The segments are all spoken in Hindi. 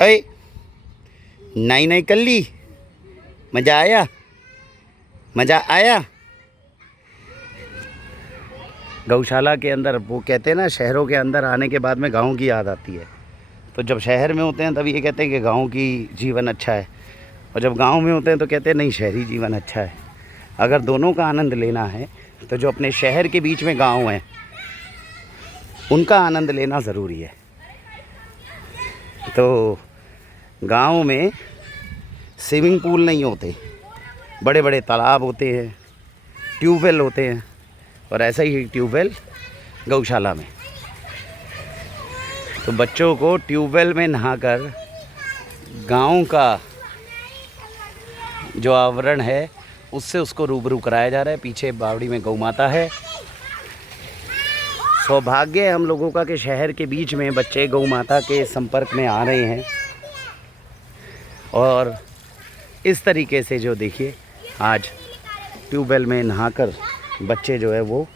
अरे नहीं नहीं कर ली, मज़ा आया, मज़ा आया। गौशाला के अंदर वो कहते हैं ना, शहरों के अंदर आने के बाद में गांव की याद आती है। तो जब शहर में होते हैं तब ये कहते हैं कि गांव की जीवन अच्छा है, और जब गांव में होते हैं तो कहते हैं नहीं, शहरी जीवन अच्छा है। अगर दोनों का आनंद लेना है तो जो अपने शहर के बीच में गांव है उनका आनंद लेना ज़रूरी है। तो गांव में स्विमिंग पूल नहीं होते, बड़े बड़े तालाब होते हैं, ट्यूबवेल होते हैं, और ऐसा ही ट्यूबवेल गौशाला में। तो बच्चों को ट्यूबवेल में नहाकर गांव का जो आवरण है उससे उसको रूबरू कराया जा रहा है। पीछे बावड़ी में गौ माता है। सौभाग्य है हम लोगों का कि शहर के बीच में बच्चे गौ माता के संपर्क में आ रहे हैं। और इस तरीके से जो देखिए आज ट्यूबवेल में नहाकर बच्चे जो है वो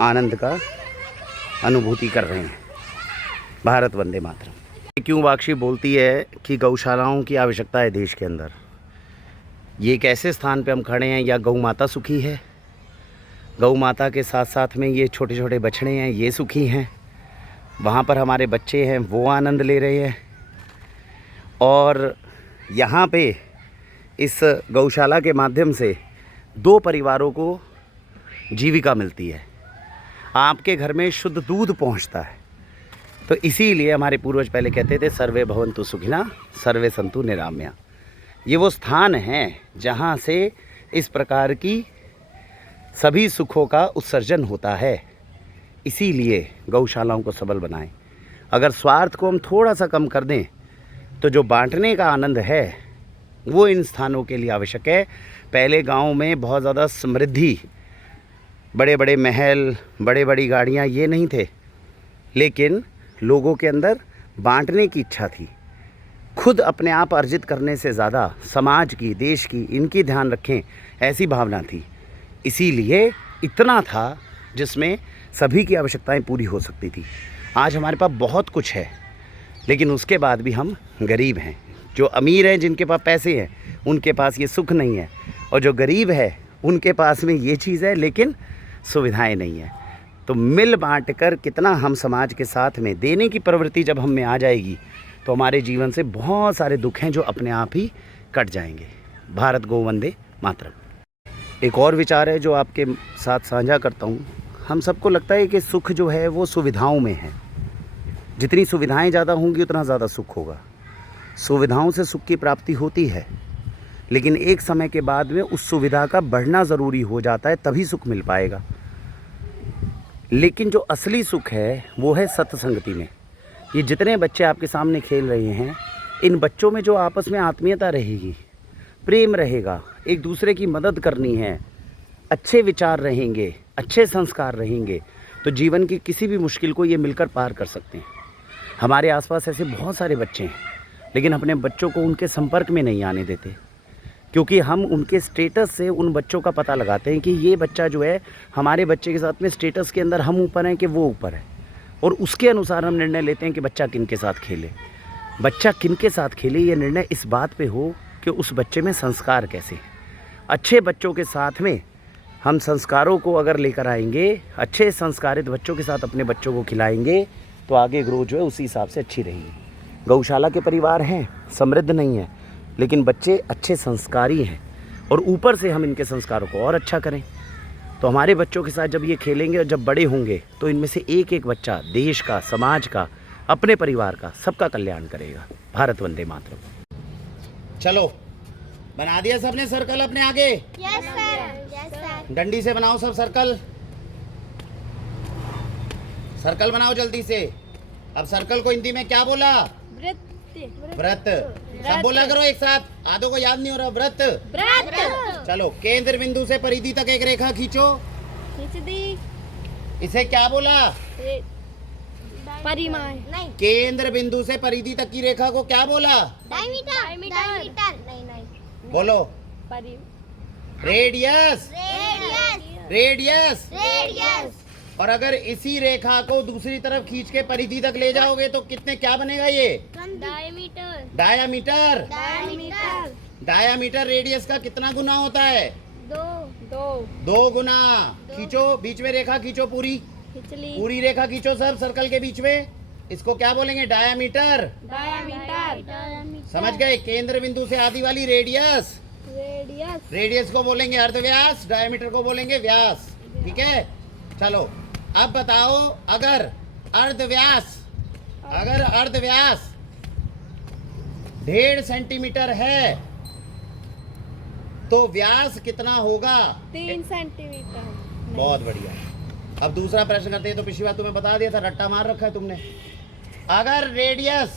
आनंद का अनुभूति कर रहे हैं। भारत वंदे मातरम। क्यों वाक्षी बोलती है कि गौशालाओं की आवश्यकता है देश के अंदर। ये एक ऐसे स्थान पे हम खड़े हैं, या गौ माता सुखी है, गौ माता के साथ साथ में ये छोटे छोटे बछड़े हैं, ये सुखी हैं, वहाँ पर हमारे बच्चे हैं वो आनंद ले रहे हैं, और यहाँ पे इस गौशाला के माध्यम से 2 परिवारों को जीविका मिलती है। आपके घर में शुद्ध दूध पहुँचता है। तो इसीलिए हमारे पूर्वज पहले कहते थे सर्वे भवन्तु सुखिनः सर्वे सन्तु निरामया। ये वो स्थान है जहाँ से इस प्रकार की सभी सुखों का उत्सर्जन होता है। इसीलिए गौशालाओं को सबल बनाएं। अगर स्वार्थ को हम थोड़ा सा कम कर दें तो जो बांटने का आनंद है वो इन स्थानों के लिए आवश्यक है। पहले गांव में बहुत ज़्यादा समृद्धि, बड़े बड़े महल, बड़े बड़ी गाड़ियाँ ये नहीं थे, लेकिन लोगों के अंदर बांटने की इच्छा थी। खुद अपने आप अर्जित करने से ज़्यादा समाज की, देश की, इनकी ध्यान रखें, ऐसी भावना थी। इसीलिए इतना था जिसमें सभी की आवश्यकताएं पूरी हो सकती थी। आज हमारे पास बहुत कुछ है, लेकिन उसके बाद भी हम गरीब हैं। जो अमीर हैं, जिनके पास पैसे हैं, उनके पास ये सुख नहीं है, और जो गरीब है उनके पास में ये चीज़ है लेकिन सुविधाएं नहीं है। तो मिल बांट कर कितना हम समाज के साथ में देने की प्रवृत्ति जब हम में आ जाएगी तो हमारे जीवन से बहुत सारे दुख हैं जो अपने आप ही कट जाएंगे। भारत गो वंदे मातरम। एक और विचार है जो आपके साथ साझा करता हूँ। हम सबको लगता है कि सुख जो है वो सुविधाओं में है। जितनी सुविधाएं ज़्यादा होंगी उतना ज़्यादा सुख होगा। सुविधाओं से सुख की प्राप्ति होती है, लेकिन एक समय के बाद में उस सुविधा का बढ़ना ज़रूरी हो जाता है, तभी सुख मिल पाएगा। लेकिन जो असली सुख है वो है सत्संगति में। ये जितने बच्चे आपके सामने खेल रहे हैं, इन बच्चों में जो आपस में आत्मीयता रहेगी, प्रेम रहेगा, एक दूसरे की मदद करनी है, अच्छे विचार रहेंगे, अच्छे संस्कार रहेंगे, तो जीवन की किसी भी मुश्किल को ये मिलकर पार कर सकते हैं। हमारे आसपास ऐसे बहुत सारे बच्चे हैं, लेकिन अपने बच्चों को उनके संपर्क में नहीं आने देते, क्योंकि हम उनके स्टेटस से उन बच्चों का पता लगाते हैं कि ये बच्चा जो है, हमारे बच्चे के साथ में स्टेटस के अंदर हम ऊपर हैं कि वो ऊपर है, और उसके अनुसार हम निर्णय लेते हैं कि बच्चा किन के साथ खेले। बच्चा किन के साथ खेले ये निर्णय इस बात पे हो कि उस बच्चे में संस्कार कैसे। अच्छे बच्चों के साथ में हम संस्कारों को अगर लेकर आएंगे, अच्छे संस्कारित बच्चों के साथ अपने बच्चों को खिलाएंगे, तो आगे ग्रोथ जो है उसी हिसाब से अच्छी रहेगी। गौशाला के परिवार हैं, समृद्ध नहीं है, लेकिन बच्चे अच्छे संस्कारी हैं, और ऊपर से हम इनके संस्कारों को और अच्छा करें। तो हमारे बच्चों के साथ जब ये खेलेंगे और जब बड़े होंगे तो इनमें से एक एक बच्चा देश का, समाज का, अपने परिवार का, सबका कल्याण करेगा। भारत वंदे मातरम। चलो, बना दिया सबने सर्कल अपने आगे? Yes sir. डंडी से बनाओ सब सर्कल। सर्कल बनाओ जल्दी से। अब सर्कल को हिंदी में क्या बोला? व्रत। सब बोला करो एक साथ। आधों को याद नहीं हो रहा। व्रत। व्रत। चलो, केंद्र बिंदु से परिधि तक एक रेखा खींचो। खींच दी। इसे क्या बोला? परिमाण। नहीं। केंद्र बिंदु से परिधि तक की रेखा को क्या बोला? डायमीटर। नहीं। बोलो। रेडियस। रेडियस। और अगर इसी रेखा को दूसरी तरफ खींच के परिधि तक ले जाओगे तो कितने, क्या बनेगा ये? Diameter. Diameter. Diameter diameter radius का कितना गुना होता है? 2 गुना। खींचो, बीच में रेखा खींचो, पूरी खिचली पूरी रेखा खींचो सब सर्कल के बीच में। इसको क्या बोलेंगे? डायामीटर। डायमीटर समझ गए? केंद्र बिंदु से आदि वाली रेडियस। रेडियस रेडियस को बोलेंगे अर्धव्यास, डायमीटर को बोलेंगे व्यास। ठीक है, चलो अब बताओ, अगर अर्धव्यास 1.5 सेंटीमीटर है तो व्यास कितना होगा? 3 सेंटीमीटर बहुत बढ़िया। अब दूसरा प्रश्न करते हैं। तो पिछली बार तुम्हें बता दिया था, रट्टा मार रखा है तुमने। अगर रेडियस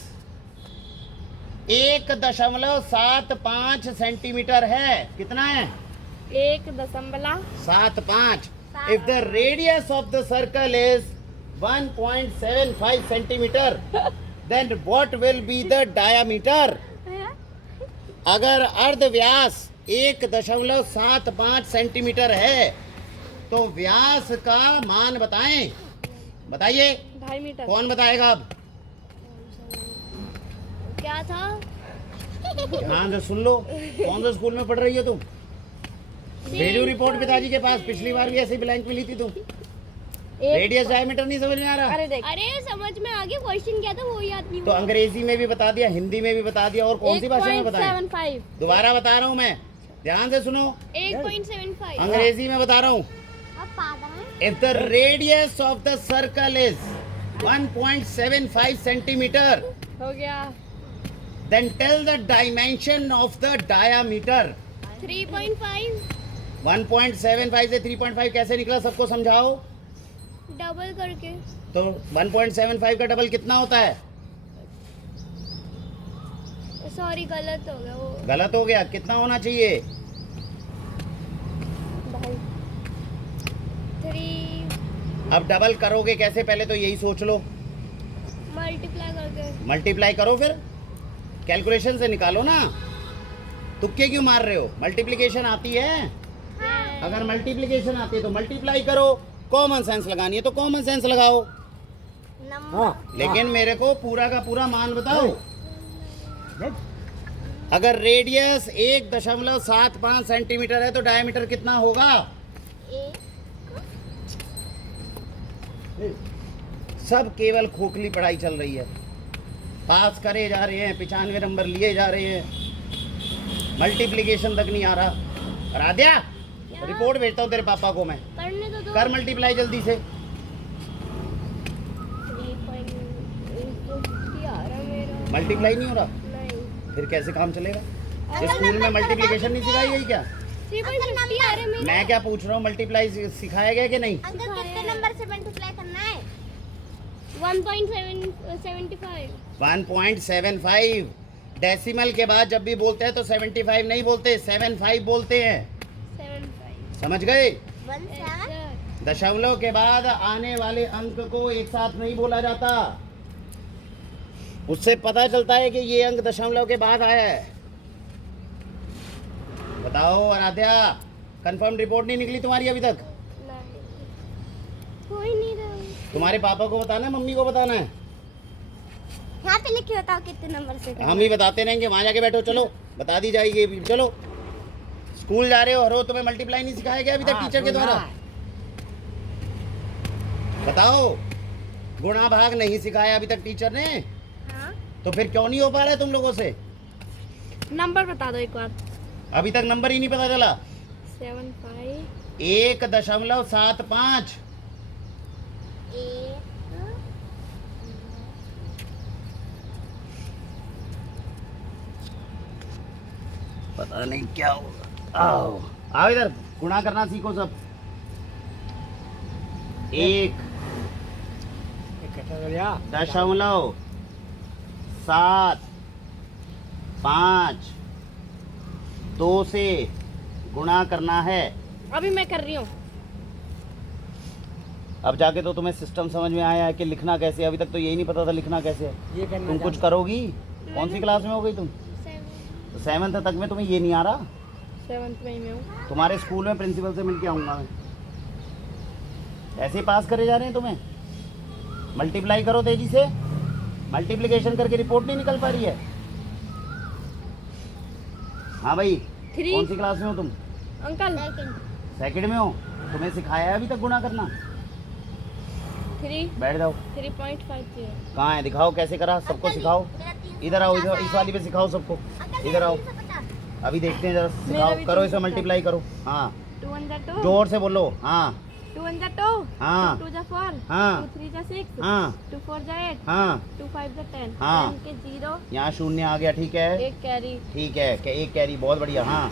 1.75 सेंटीमीटर है, कितना है? 1.75 75। If the radius of the circle is 1.75 centimeter, then what will be the diameter? अगर अर्धव्यास 1.75 सेंटीमीटर है तो व्यास का मान बताएं। बताइए, 2.5 मीटर। कौन बताएगा? अब क्या था? ध्यान से सुन लो। कौन सा स्कूल में पढ़ रही हो तुम? भेजो रिपोर्ट पिताजी के पास। पिछली बार भी ऐसी ब्लैंक मिली थी तुम। रेडियस डायमीटर नहीं समझ में आ रहा? अरे समझ में आ गया, क्वेश्चन क्या था वो याद नहीं तो अंग्रेजी में भी बता दिया, हिंदी में भी बता दिया, और कौन सी भाषा में बताएं? 1.75 दोबारा बता रहा हूँ मैं, ध्यान से सुनो। 1.75 अंग्रेजी में बता रहा हूँ। If the radius of the circle is 1.75 centimeter, हो गया। then tell the dimension of the diameter. 3.5 1.75 से 3.5 कैसे निकला, सबको समझाओ। डबल करके तो 1.75 का डबल कितना होता है? सॉरी गलत हो गया वो। गलत हो गया। कितना होना चाहिए? 3 अब डबल करोगे कैसे, पहले तो यही सोच लो। मल्टीप्लाई करके मल्टीप्लाई करो, फिर कैलकुलेशन से निकालो ना। तुक्के क्यों मार रहे हो? मल्टीप्लिकेशन आती है? अगर मल्टीप्लिकेशन आती है तो मल्टीप्लाई करो। कॉमन सेंस लगानी है तो कॉमन सेंस लगाओ। लेकिन मेरे को पूरा का पूरा मान बताओ। अगर रेडियस 1.75 सेंटीमीटर है तो डायमीटर कितना होगा? सब केवल खोखली पढ़ाई चल रही है। पास करे जा रहे हैं, 95 नंबर लिए जा रहे हैं, मल्टीप्लिकेशन तक नहीं आ रहा। राध्या, रिपोर्ट भेजता हूँ तेरे पापा को मैं। करने तो दो। कर मल्टीप्लाई जल्दी से। 3.50 आ रहा मेरा। मल्टीप्लाई नहीं हो रहा, नहीं फिर कैसे काम चलेगा? स्कूल में मल्टीप्लिकेशन नहीं सिखाई गई क्या? 3.50 आ रहा मेरा। मैं क्या पूछ रहा हूँ, मल्टीप्लाई सिखाया गया कि नहीं? अंकल कितने नंबर से मल्टीप्लाई करना है? 1.75 1.75। डेसिमल के बाद जब भी बोलते हैं तो 75 नहीं बोलते, 75 बोलते हैं। 75 समझ गए? 17 दशमलव के बाद आने वाले अंक को एक साथ नहीं बोला जाता। उससे पता चलता है कि ये अंक दशमलव के बाद आया है। बताओ आराध्या, कंफर्म रिपोर्ट नहीं निकली तुम्हारी अभी तक? नहीं कोई नहीं रहा। तुम्हारे पापा को बताना है, मम्मी को बताना है? यहाँ पे लिख के बताओ कितने नंबर से हम ही बताते रहेंगे, वहां जाके बैठो। चलो बता दी जाएगी अभी। चलो स्कूल जा रहे हो, हरो तुम्हें मल्टीप्लाई नहीं सिखाया गया अभी तक टीचर के द्वारा? बताओ, गुणा भाग नहीं सिखाया अभी तक टीचर ने, हाँ? तो फिर क्यों नहीं हो पा रहा है तुम लोगों से? नंबर बता दो एक बार। अभी तक नंबर ही नहीं पता चला। 75 1.75। पता नहीं क्या होगा। आओ आओ इधर, गुणा करना सीखो सब। 1.75 2 से गुणा करना है। अभी मैं कर रही हूँ। अब जाके तो तुम्हें सिस्टम समझ में आया है कि लिखना कैसे है। अभी तक तो यही नहीं पता था लिखना कैसे है। तुम कुछ करोगी? कौन सी क्लास में हो गई तुम? 7th तक में तुम्हें ये नहीं आ रहा? 7th में हूँ। तुम्हारे स्कूल में प्रिंसिपल से मिलके आऊँगा मैं। ऐसे ही पास करे जा रहे हैं तुम्हें। मल्टीप्लाई करो तेजी से। मल्टीप्लिकेशन करके रिपोर्ट नहीं निकल पा रही है। हाँ भाई, 3 कौन सी क्लास में हो तुम? अंकल सेकंड में हो? तुम्हें सिखाया है अभी तक गुणा करना? 3 बैठ जाओ। 3.50 कहाँ है, दिखाओ कैसे करा, सबको सिखाओ। इधर आओ, इधर इस वाली पे सिखाओ सबको। इधर आओ, अभी देखते हैं जरा, सिखाओ, भी करो इसे 350 मल्टीप्लाई करो। हाँ 2 1 जा 2 जोर से बोलो। हाँ 2 1 जा 2 हाँ 2 जा 4 हाँ 2 3 जा 6 हाँ 2 4 जा 8 हाँ 2 5 जा 10 हाँ। 10 के 0 यहाँ शून्य आ गया, ठीक है, एक कैरी ठीक है, एक कैरी, बहुत बढ़िया। हाँ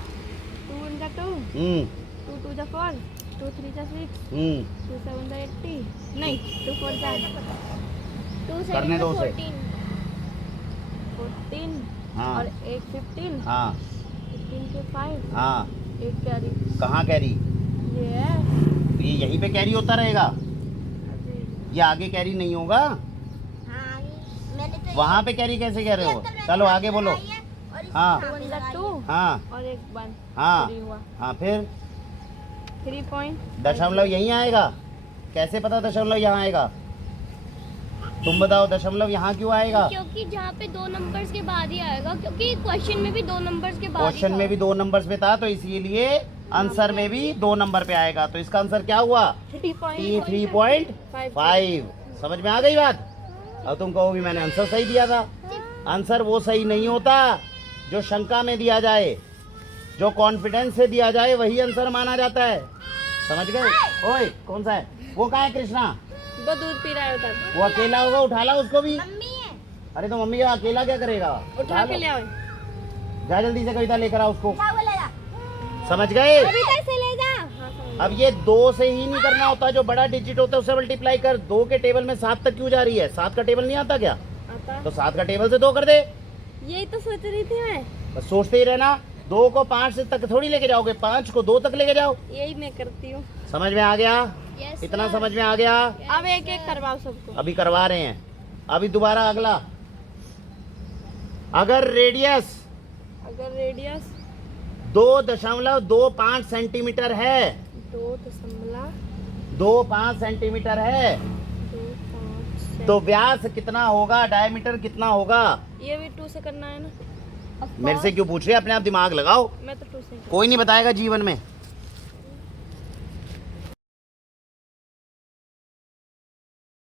2 1 जा 2 हम्म 2 2 जा 4 2 3 जा 6 हम्म 2 7 जा 80 नहीं 2 4 जा 2 करने दो उसे। 14 हाँ और एक 15 हाँ 15 के 5 हाँ। एक कैरी कहाँ कैरी? ये है तो ये यहीं पे कैरी होता रहेगा, ये आगे कैरी नहीं होगा। हाँ मैंने तो वहाँ पे कैरी कैसे कह रहे हो? चलो आगे बोलो। हाँ 2 1 जा 2 हाँ और एक 1 हाँ 3 हुआ हाँ। फिर 3 पॉइंट दशमलव यहीं आएगा? कैसे पता दशमलव यहाँ आएगा? तुम बताओ, दशमलव यहाँ क्यों आएगा? क्योंकि जहाँ पे 2 नंबर्स के बाद ही आएगा, क्योंकि क्वेश्चन में भी 2 नंबर्स के बाद क्वेश्चन में भी 2 नंबर्स पे था, तो इसीलिए आंसर में भी 2 नंबर पे आएगा। तो इसका आंसर क्या हुआ? 3.5। समझ में आ गई बात? अब तुम कहोगी मैंने आंसर सही दिया था। आंसर वो सही नहीं होता जो शंका में दिया जाए, जो कॉन्फिडेंस से दिया जाए वही आंसर माना जाता है। समझ गए? ओए कौन सा है वो? कहाँ है कृष्णा? वो दूध पी रहा है उधर वो अकेला होगा, उठा ला उसको भी। मम्मी है। अरे तो मम्मी का अकेला क्या करेगा? उठा के ले आओ जा जल्दी से, कविता लेकर आ उसको। क्या बोलेगा? समझ गए? अभी तक से ले जा। हाँ समझ अब ये 2 से ही नहीं करना होता, जो बड़ा डिजिट होता है उससे मल्टीप्लाई कर। 2 के टेबल में 7 तक क्यों जा रही है? 7 का टेबल नहीं आता क्या? आता तो 7 का टेबल से 2 कर दे। यही तो सोच रही थी मैं बस सोचते ही रहना। 2 को 5 से तक थोड़ी लेके जाओगे, 5 को 2 तक लेके जाओ। यही मैं करती हूँ समझ में आ गया? Yes, इतना sir. समझ में आ गया? अब एक एक करवाओ सबको अभी करवा रहे हैं। अभी दोबारा अगला। अगर रेडियस अगर रेडियस 2.25 सेंटीमीटर है, 2.25 सेंटीमीटर है, 2.5 तो व्यास कितना होगा, डायमीटर कितना होगा? ये भी 2 से करना है ना मेरे से क्यों पूछ रहे? अपने आप दिमाग लगाओ, मैं तो 2 से कोई नहीं बताएगा जीवन में।